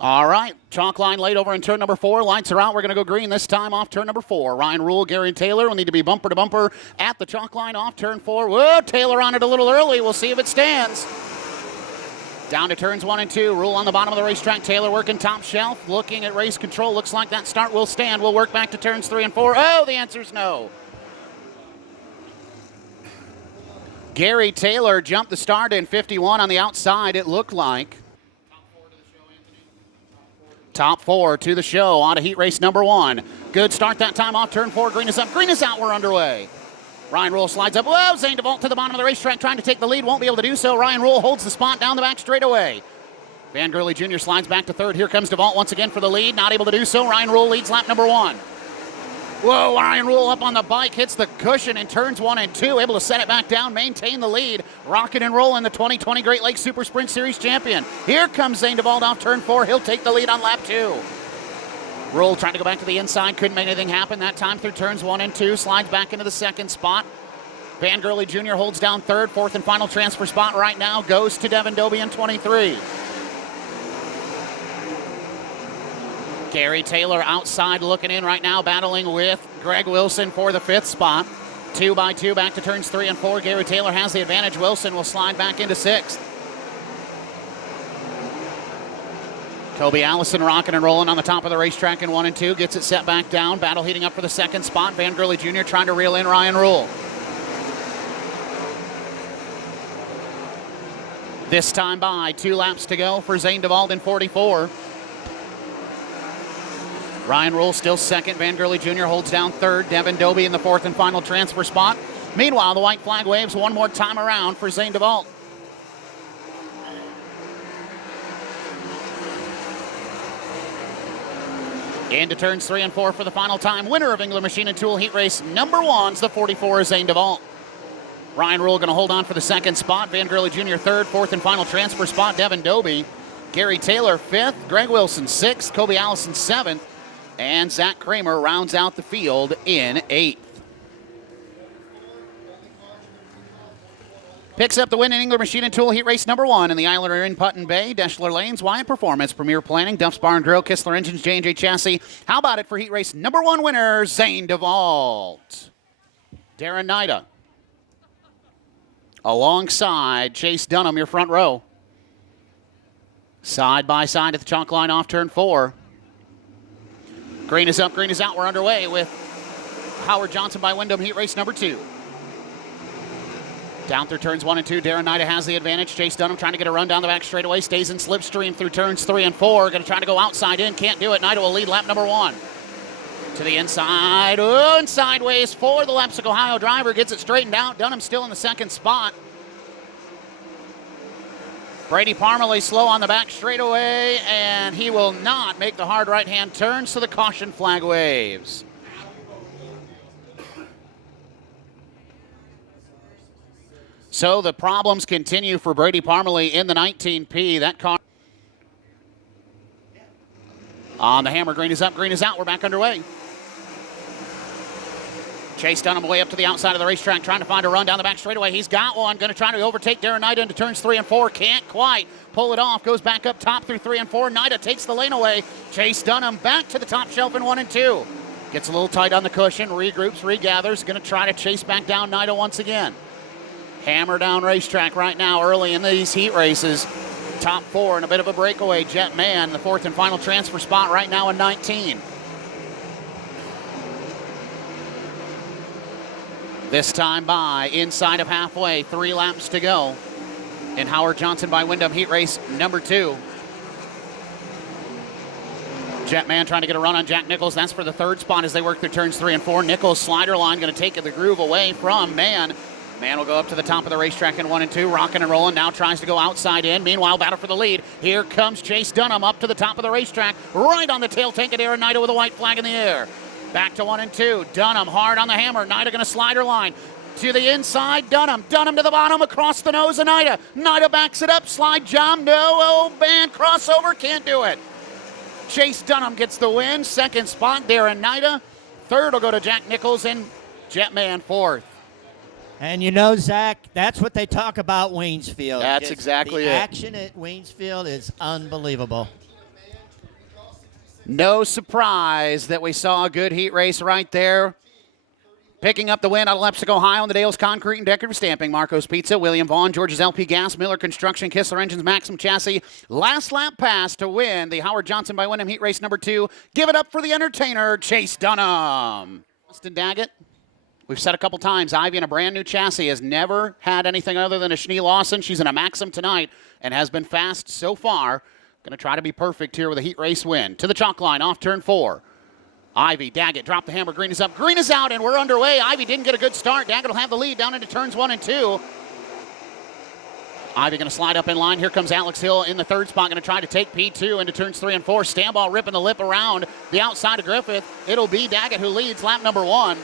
All right, chalk line laid over in turn number 4. Lights are out. We're going to go green this time off turn number 4. Ryan Rule, Gary Taylor will need to be bumper to bumper at the chalk line off turn 4. Whoa, Taylor on it a little early. We'll see if it stands. Down to turns 1 and 2. Rule on the bottom of the racetrack. Taylor working top shelf, looking at race control. Looks like that start will stand. We'll work back to turns 3 and 4. Oh, the answer's no. Gary Taylor jumped the start in 51 on the outside, it looked like. Top 4 to the show on to heat race number 1. Good start that time off turn 4. Green is up. Green is out. We're underway. Ryan Rule slides up. Whoa, Zane DeVault to the bottom of the racetrack trying to take the lead. Won't be able to do so. Ryan Rule holds the spot down the back straightaway. Van Gurley Jr. slides back to third. Here comes DeVault once again for the lead. Not able to do so. Ryan Rule leads lap number 1. Whoa, Ryan Rule up on the bike, hits the cushion in turns 1 and 2, able to set it back down, maintain the lead, rocking and rolling, the 2020 Great Lakes Super Sprint Series champion. Here comes Zane DeVault off turn 4. He'll take the lead on lap 2. Rule trying to go back to the inside, couldn't make anything happen that time through turns 1 and 2, slides back into the second spot. Van Gurley Jr. holds down third. Fourth and final transfer spot right now goes to Devin Dobie in 23. Gary Taylor outside looking in right now, battling with Greg Wilson for the 5th spot. 2 by 2 back to turns 3 and 4. Gary Taylor has the advantage. Wilson will slide back into 6th. Kobe Allison rocking and rolling on the top of the racetrack in 1 and 2. Gets it set back down. Battle heating up for the 2nd spot. Van Gurley Jr. trying to reel in Ryan Rule. This time by 2 laps to go for Zane DeVault in 44. Ryan Rule still 2nd. Van Gurley Jr. holds down 3rd. Devin Dobie in the 4th and final transfer spot. Meanwhile, the white flag waves one more time around for Zane DeVault. Into turns 3 and 4 for the final time. Winner of Engler Machine and Tool Heat Race number 1's the 44 Zane DeVault. Ryan Rule going to hold on for the 2nd spot. Van Gurley Jr. 3rd, 4th and final transfer spot. Devin Dobie. Gary Taylor 5th. Greg Wilson 6th. Kobe Allison 7th. And Zach Kramer rounds out the field in 8th. Picks up the win in Engler Machine and Tool Heat Race number 1 in the Islander in Putton Bay. Deschler Lanes, Wyatt Performance, Premier Planning, Duff's Bar and Grill, Kistler Engines, J&J Chassis. How about it for Heat Race number 1 winner, Zane DeVault? Darren Nida. Alongside Chase Dunham, your front row. Side by side at the chalk line off turn 4. Green is up, green is out. We're underway with Howard Johnson by Wyndham Heat Race number 2. Down through turns 1 and 2, Darren Nida has the advantage. Chase Dunham trying to get a run down the back straightaway. Stays in slipstream through turns 3 and 4. Going to try to go outside in. Can't do it. Nida will lead lap number 1. To the inside. Oh, and sideways for the Lepsic, Ohio driver. Gets it straightened out. Dunham still in the 2nd spot. Brady Parmalee slow on the back straightaway, and he will not make the hard right-hand turn, so the caution flag waves. So the problems continue for Brady Parmalee in the 19P. That car on the hammer. Green is up, green is out. We're back underway. Chase Dunham way up to the outside of the racetrack, trying to find a run down the back straightaway. He's got one. Going to try to overtake Darren Nida into turns 3 and 4. Can't quite pull it off. Goes back up top through 3 and 4. Nida takes the lane away. Chase Dunham back to the top shelf in 1 and 2. Gets a little tight on the cushion. Regroups, regathers. Going to try to chase back down Nida once again. Hammer down racetrack right now early in these heat races. Top 4 and a bit of a breakaway. Jet Man, the 4th and final transfer spot right now in 19. This time by inside of halfway, 3 laps to go in Howard Johnson by Wyndham Heat Race number 2. Jetman trying to get a run on Jack Nichols. That's for the 3rd spot as they work through turns 3 and 4. Nichols slider line going to take the groove away from Mann. Mann will go up to the top of the racetrack in 1 and 2, rocking and rolling. Now tries to go outside in. Meanwhile, battle for the lead. Here comes Chase Dunham up to the top of the racetrack, right on the tail tank of Darren Nida with a white flag in the air. Back to 1 and 2. Dunham hard on the hammer. Nida going to slider line. To the inside, Dunham. Dunham to the bottom, across the nose of Nida. Nida backs it up, slide jump. No, oh man, crossover, can't do it. Chase Dunham gets the win. 2nd spot, Darren Nida. 3rd will go to Jack Nichols and Jetman 4th. And you know, Zach, that's what they talk about Waynesfield. That's exactly it. The action at Waynesfield is unbelievable. No surprise that we saw a good heat race right there. Picking up the win out of Leipzig, Ohio, in the Dales Concrete and Decorative Stamping, Marco's Pizza, William Vaughn, George's LP Gas, Miller Construction, Kistler Engines, Maxim Chassis. Last lap pass to win the Howard Johnson by Wyndham Heat Race number 2. Give it up for the entertainer, Chase Dunham. Austin Daggett, we've said a couple times, Ivy in a brand new chassis has never had anything other than a Schnee Lawson. She's in a Maxim tonight and has been fast so far. Going to try to be perfect here with a heat race win. To the chalk line, off turn 4. Ivy, Daggett, drop the hammer, Green is up, Green is out, and we're underway. Ivy didn't get a good start. Daggett will have the lead down into turns 1 and 2. Ivy going to slide up in line. Here comes Alex Hill in the third spot, going to try to take P2 into turns 3 and 4. Stanball ripping the lip around the outside of Griffith. It'll be Daggett who leads lap number 1.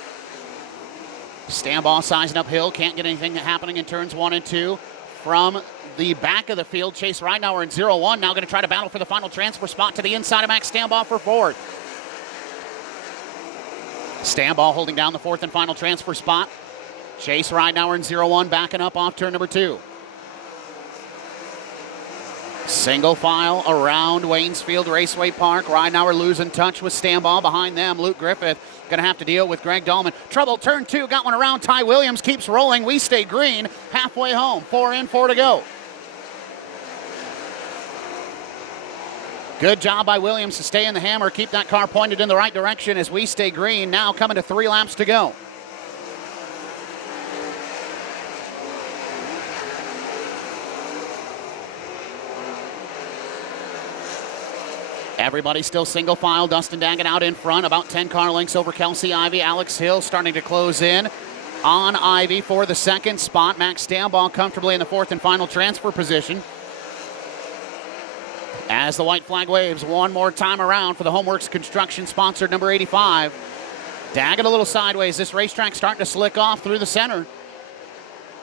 Stanball sizing up Hill, can't get anything happening in turns 1 and 2. From the back of the field, Chase Ridenauer in 0-1, now going to try to battle for the final transfer spot to the inside of Max Stanball for 4th. Stanball holding down the 4th and final transfer spot. Chase Ridenauer in 0-1, backing up off turn number 2. Single file around Waynesfield Raceway Park. Ridenauer losing touch with Stanball. Behind them, Luke Griffith going to have to deal with Greg Dahlman. Trouble, turn 2, got one around. Ty Williams keeps rolling. We stay green, halfway home. 4 in, 4 to go. Good job by Williams to stay in the hammer, keep that car pointed in the right direction as we stay green. Now coming to 3 laps to go. Everybody still single file. Dustin Daggett out in front, about 10 car lengths over Kelsey Ivy. Alex Hill starting to close in on Ivy for the 2nd spot. Max Stanball comfortably in the 4th and final transfer position. As the white flag waves one more time around for the Homeworks Construction sponsored number 85. Daggett a little sideways. This racetrack starting to slick off through the center.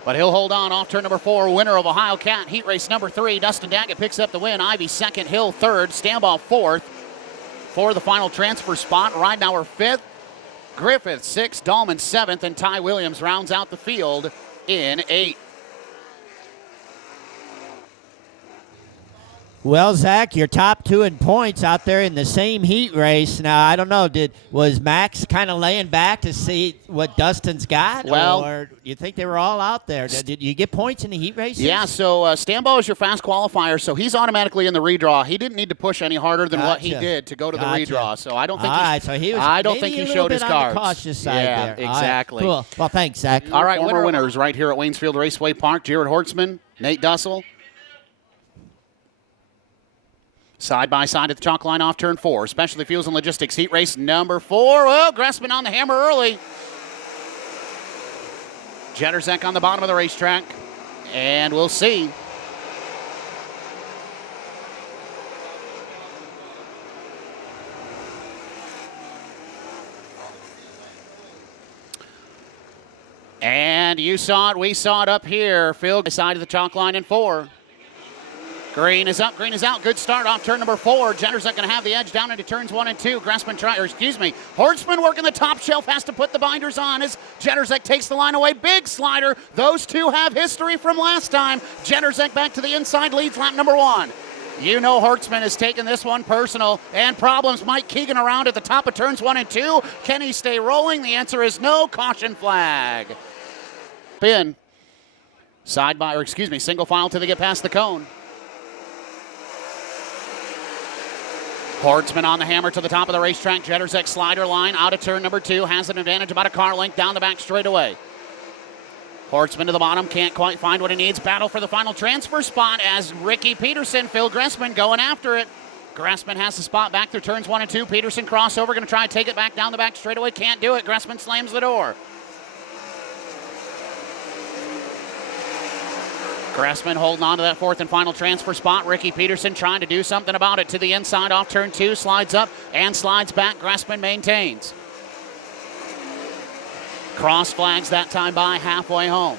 But he'll hold on off turn number 4. Winner of OhioCAT heat race number 3. Dustin Daggett picks up the win. Ivy 2nd, Hill 3rd, Stanball 4th for the final transfer spot. Ridenauer 5th, Griffith 6th, Dahlman 7th, and Ty Williams rounds out the field in 8th. Well, Zach, your top 2 in points out there in the same heat race. Now, I don't know, was Max kind of laying back to see what Dustin's got? Well, or you think they were all out there? Did you get points in the heat races? Yeah, so Stanball is your fast qualifier, so he's automatically in the redraw. He didn't need to push any harder than what he did to go to the redraw. So I don't think I don't think he showed his cards. On the cautious side there. Exactly. Right, cool. Well, thanks, Zach. All right, winner winners right here at Waynesfield Raceway Park. Jared Hortzman, Nate Dussel. Side by side at the chalk line off turn 4. Specialty Fuels and Logistics heat race number 4. Oh, Gressman on the hammer early. Jetterzek on the bottom of the racetrack. And we'll see. And you saw it, we saw it up here. Phil side of the chalk line in 4. Green is up, Green is out. Good start off turn number 4. Jetterzek going to have the edge down into turns 1 and 2. Hortzman working the top shelf, has to put the binders on as Jetterzek takes the line away. Big slider. Those two have history from last time. Jetterzek back to the inside, leads lap number 1. You know Hortzman has taken this one personal, and problems. Mike Keegan around at the top of turns 1 and 2. Can he stay rolling? The answer is no. Caution flag. Spin. Single file till they get past the cone. Hortzman on the hammer to the top of the racetrack. Jetterzek slider line out of turn number 2. Has an advantage about a car length down the back straightaway. Hortzman to the bottom. Can't quite find what he needs. Battle for the final transfer spot as Ricky Peterson, Phil Gressman going after it. Gressman has the spot back through turns 1 and 2. Peterson crossover. Going to try and take it back down the back straightaway. Can't do it. Gressman slams the door. Gressman holding on to that 4th and final transfer spot. Ricky Peterson trying to do something about it to the inside off turn 2. Slides up and slides back. Gressman maintains. Cross flags that time by halfway home.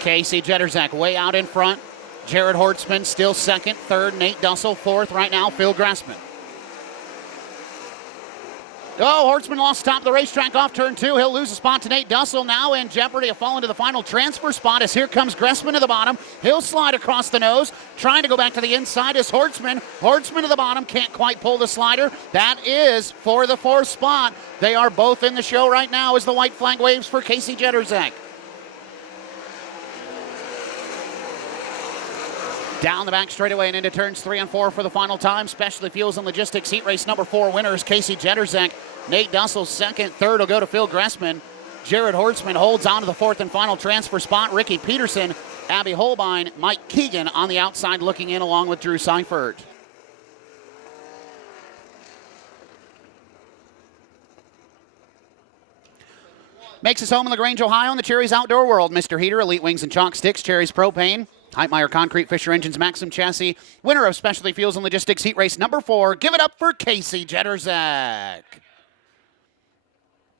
Casey Jetterzek way out in front. Jared Hortzman still 2nd. 3rd, Nate Dussel 4th. Right now, Phil Gressman. Oh, Hortzman lost top of the racetrack off turn 2. He'll lose a spot to Nate Dussel. Now in jeopardy of falling to the final transfer spot as here comes Gressman to the bottom. He'll slide across the nose. Trying to go back to the inside is Hortzman. Hortzman to the bottom. Can't quite pull the slider. That is for the 4th spot. They are both in the show right now as the white flag waves for Casey Jetterzak. Down the back straightaway and into turns 3 and 4 for the final time. Specialty Fuels and Logistics Heat Race number 4 winners Casey Jetterzak. Nate Dussel second. Third will go to Phil Gressman. Jared Hortzman holds on to the 4th and final transfer spot. Ricky Peterson, Abby Holbein, Mike Keegan on the outside looking in along with Drew Seifert. Makes his home in LaGrange, Ohio in the Cherries Outdoor World. Mr. Heater, Elite Wings and Chalk Sticks, Cherries Propane, Heitmeyer Concrete, Fisher Engines, Maxim Chassis, winner of Specialty Fuels and Logistics Heat Race number 4. Give it up for Casey Jetterzak.